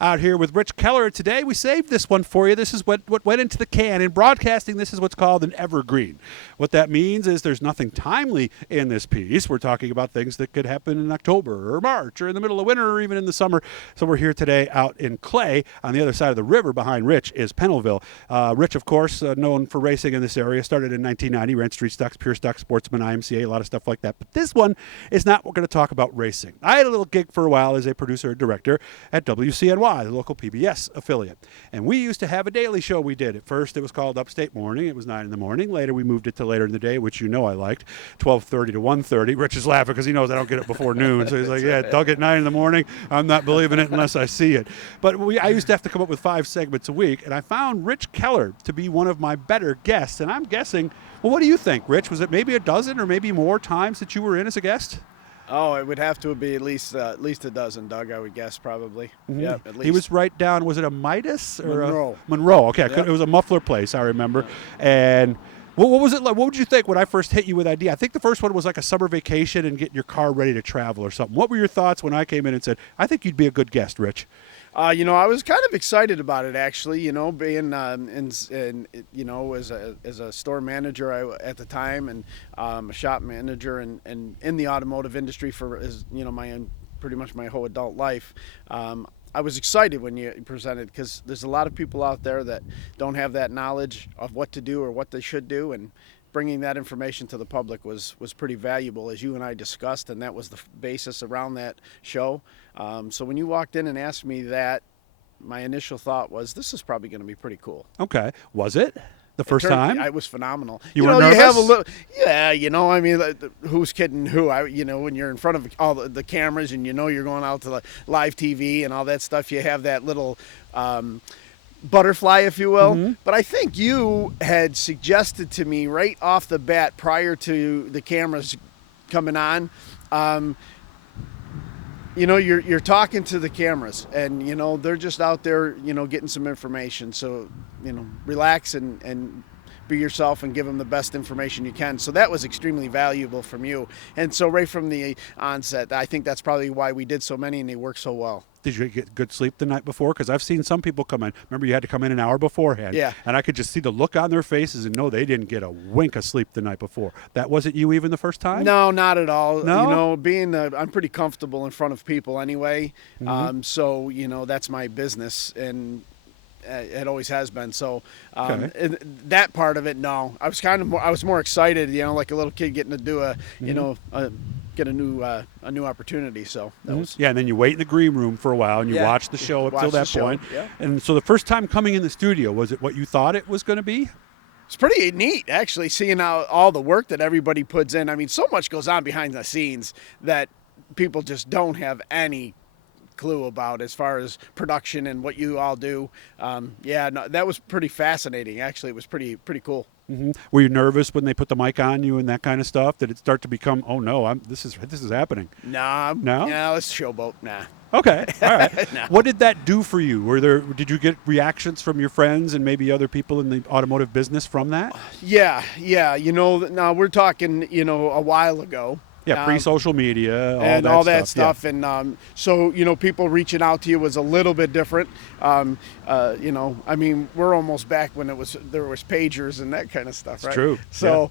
Out here with Rich Keller today. We saved this one for you. This is what went into the can. In broadcasting, this is what's called an evergreen. What that means is there's nothing timely in this piece. We're talking about things that could happen in October or March or in the middle of winter or even in the summer. So we're here today out in Clay. On the other side of the river behind Rich is Pennellville. Rich, of course, known for racing in this area. Started in 1990, ran street stocks, pure stock, sportsman, IMCA, a lot of stuff like that. But this one is not what we're going to talk about racing. I had a little gig for a while as a producer and director at WCNY. The local PBS affiliate. And we used to have a daily show we did. At first, it was called Upstate Morning. It was 9 in the morning. Later, we moved it to later in the day, which you know I liked, 12:30 to 1:30. Rich is laughing because he knows I don't get it before noon. So he's like, yeah, Doug at 9 in the morning. I'm not believing it unless I see it. But I used to have to come up with 5 segments a week, and I found Rich Keller to be one of my better guests. And I'm guessing, well, what do you think, Rich? Was it maybe a dozen or maybe more times that you were in as a guest? Oh, it would have to be at least a dozen, Doug, I would guess, probably. Mm-hmm. Yeah, at least. He was right down, was it a Midas? Or Monroe. Monroe, okay. Yep. It was a muffler place, I remember. And what was it like? What would you think when I first hit you with idea? I think the first one was like a summer vacation and getting your car ready to travel or something. What were your thoughts when I came in and said, I think you'd be a good guest, Rich? I was kind of excited about it, actually, being, as a store manager at the time and a shop manager and in the automotive industry for, pretty much my whole adult life. I was excited when you presented because there's a lot of people out there that don't have that knowledge of what to do or what they should do, and bringing that information to the public was pretty valuable, as you and I discussed, and that was the basis around that show. So when you walked in and asked me that, my initial thought was, this is probably going to be pretty cool. Okay. Was it? The first time? It was phenomenal. You were nervous? You have a little, who's kidding who? When you're in front of all the cameras and you're going out to the live TV and all that stuff, you have that little butterfly, if you will. Mm-hmm. But I think you had suggested to me right off the bat, prior to the cameras coming on, you're talking to the cameras and, they're just out there, getting some information. So, relax and be yourself and give them the best information you can. So that was extremely valuable from you. And so right from the onset, I think that's probably why we did so many and they worked so well. Did you get good sleep the night before? Because I've seen some people come in. Remember, you had to come in an hour beforehand. Yeah. And I could just see the look on their faces and know they didn't get a wink of sleep the night before. That wasn't you even the first time? No, not at all. No? I'm pretty comfortable in front of people anyway. Mm-hmm. So, that's my business and it always has been. So that part of it, no. I was more excited, like a little kid getting to do get a new opportunity. So that was. Yeah, and then you wait in the green room for a while and you watch the show up till that point. Yeah. And so the first time coming in the studio, was it what you thought it was going to be? It's pretty neat, actually, seeing all the work that everybody puts in. I mean, so much goes on behind the scenes that people just don't have any clue about as far as production and what you all do. That was pretty fascinating. Actually, it was pretty cool. Mm-hmm. Were you nervous when they put the mic on you and that kind of stuff? Did it start to become, oh no, this is happening? Nah, no, let's Showboat. Nah. Okay, all right. No. What did that do for you? Did you get reactions from your friends and maybe other people in the automotive business from that? Yeah. Now we're talking, a while ago. Yeah, pre-social media, all that stuff. Yeah. And so, people reaching out to you was a little bit different. We're almost back when there was pagers and that kind of stuff, right? It's true. So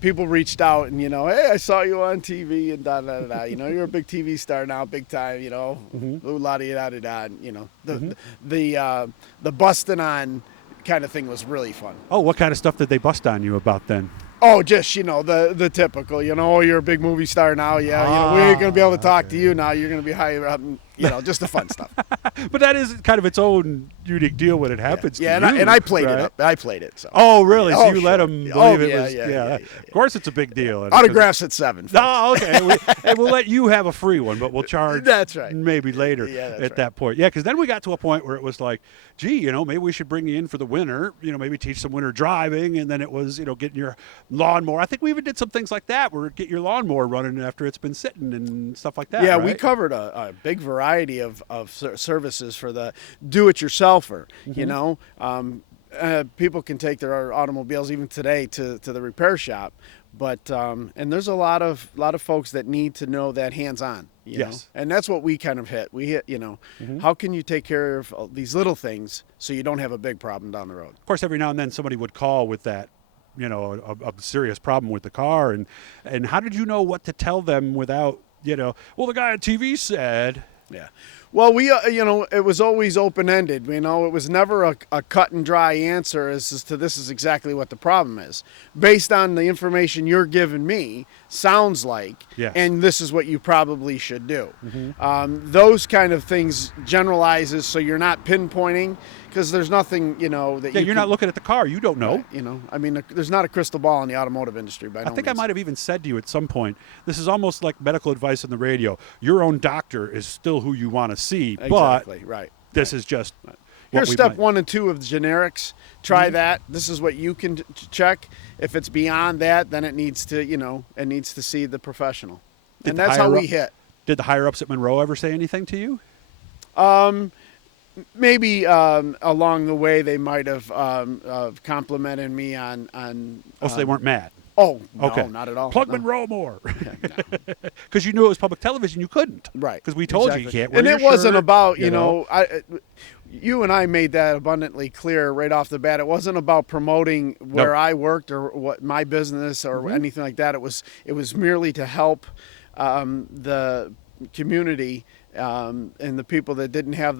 people reached out and, hey, I saw you on TV and da-da-da-da. You're a big TV star now, big time, Mm-hmm. ooh, la-di-da-di-da. Mm-hmm. The busting on kind of thing was really fun. Oh, what kind of stuff did they bust on you about then? Oh, just, the typical, you're a big movie star now. Yeah, we ain't going to be able to talk to you now. You're going to be higher up and, just the fun stuff. But that is kind of its own unique deal when it happens to you. And I played right? it up. I played it. So. Oh, really? So you sure. let them believe it was, Yeah. Of course it's a big deal. Autographs at 7. Oh, okay. And we'll let you have a free one, but we'll charge that's right. maybe later at that point. Yeah, because then we got to a point where it was like, gee, maybe we should bring you in for the winter, maybe teach some winter driving. And then it was, getting your lawnmower. I think we even did some things like that where get your lawnmower running after it's been sitting and stuff like that. Yeah, right? we covered a big variety of services for the do-it-yourselfer, Mm-hmm. People can take their automobiles even today to the repair shop, But and there's a lot of folks that need to know that hands-on. You know? And that's what we kind of hit. We hit, how can you take care of these little things so you don't have a big problem down the road? Of course, every now and then somebody would call with that, a serious problem with the car, and how did you know what to tell them without, well, the guy on TV said. Yeah. Well, we, it was always open-ended. It was never a cut and dry answer as to this is exactly what the problem is. Based on the information you're giving me, sounds like, and this is what you probably should do. Those kind of things generalizes so you're not pinpointing, because there's nothing, that you're not looking at the car. You don't know. There's not a crystal ball in the automotive industry by no means. I think I might have even said to you at some point, this is almost like medical advice on the radio. Your own doctor is still who you want to see, exactly, but this is just here's step 1 and 2 of the generics. Try that. This is what you can check. If it's beyond that, then it needs to see the professional. And that's how we hit. Did the higher ups at Monroe ever say anything to you? Maybe along the way they might have complimented me on. So they weren't mad. Oh, no, okay. Not at all. Plug Monroe more. Because you knew it was public television, you couldn't. Right. Because we told you you can't wear and your it wasn't shirt, about, you and I made that abundantly clear right off the bat. It wasn't about promoting where I worked or what my business or anything like that. It was merely to help the community and the people that didn't have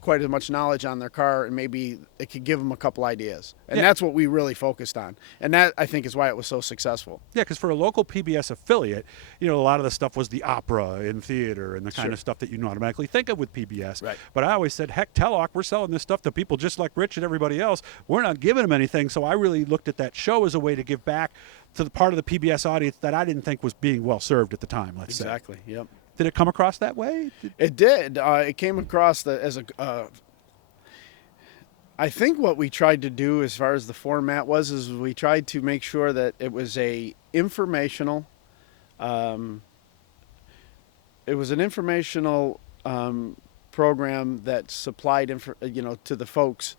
quite as much knowledge on their car, and maybe it could give them a couple ideas. And that's what we really focused on. And that, I think, is why it was so successful. Yeah, because for a local PBS affiliate, a lot of the stuff was the opera in theater and the kind of stuff that you automatically think of with PBS. Right. But I always said, heck, Tellock, we're selling this stuff to people just like Rich and everybody else. We're not giving them anything. So I really looked at that show as a way to give back to the part of the PBS audience that I didn't think was being well served at the time, let's say. Exactly, yep. Did it come across that way? It did. It came across as a. I think what we tried to do, as far as the format is we tried to make sure that it was a informational. It was an informational program that supplied to the folks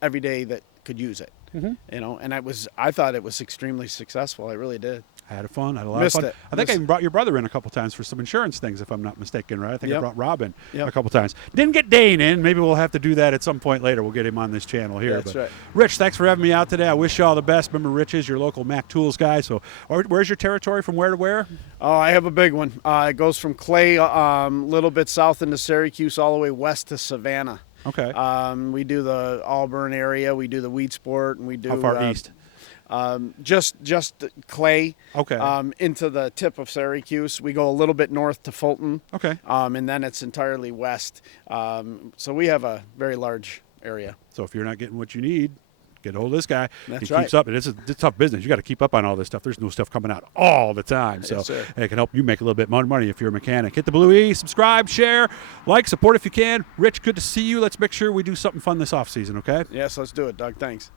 every day that could use it. And I thought it was extremely successful. I really did. I had fun. I had a lot of fun. I think I even brought your brother in a couple times for some insurance things, if I'm not mistaken, right? I think I brought Rob in a couple times. Didn't get Dane in. Maybe we'll have to do that at some point later. We'll get him on this channel here. That's right. Rich, thanks for having me out today. I wish you all the best. Remember, Rich is your local Mac Tools guy. So where's your territory, from where to where? Oh, I have a big one. It goes from Clay, a little bit south into Syracuse, all the way west to Savannah. Okay. We do the Auburn area. We do the Weedsport, and we do. How far east? Just Clay. Okay. Into the tip of Syracuse. We go a little bit north to Fulton. Okay. And then it's entirely west. So we have a very large area. So if you're not getting what you need, get a hold of this guy. That's he keeps up, and it's a tough business. You got to keep up on all this stuff. There's new stuff coming out all the time. So it can help you make a little bit more money if you're a mechanic. Hit the blue E, subscribe, share, like, support if you can. Rich, good to see you. Let's make sure we do something fun this off season, okay? Yes, let's do it, Doug. Thanks.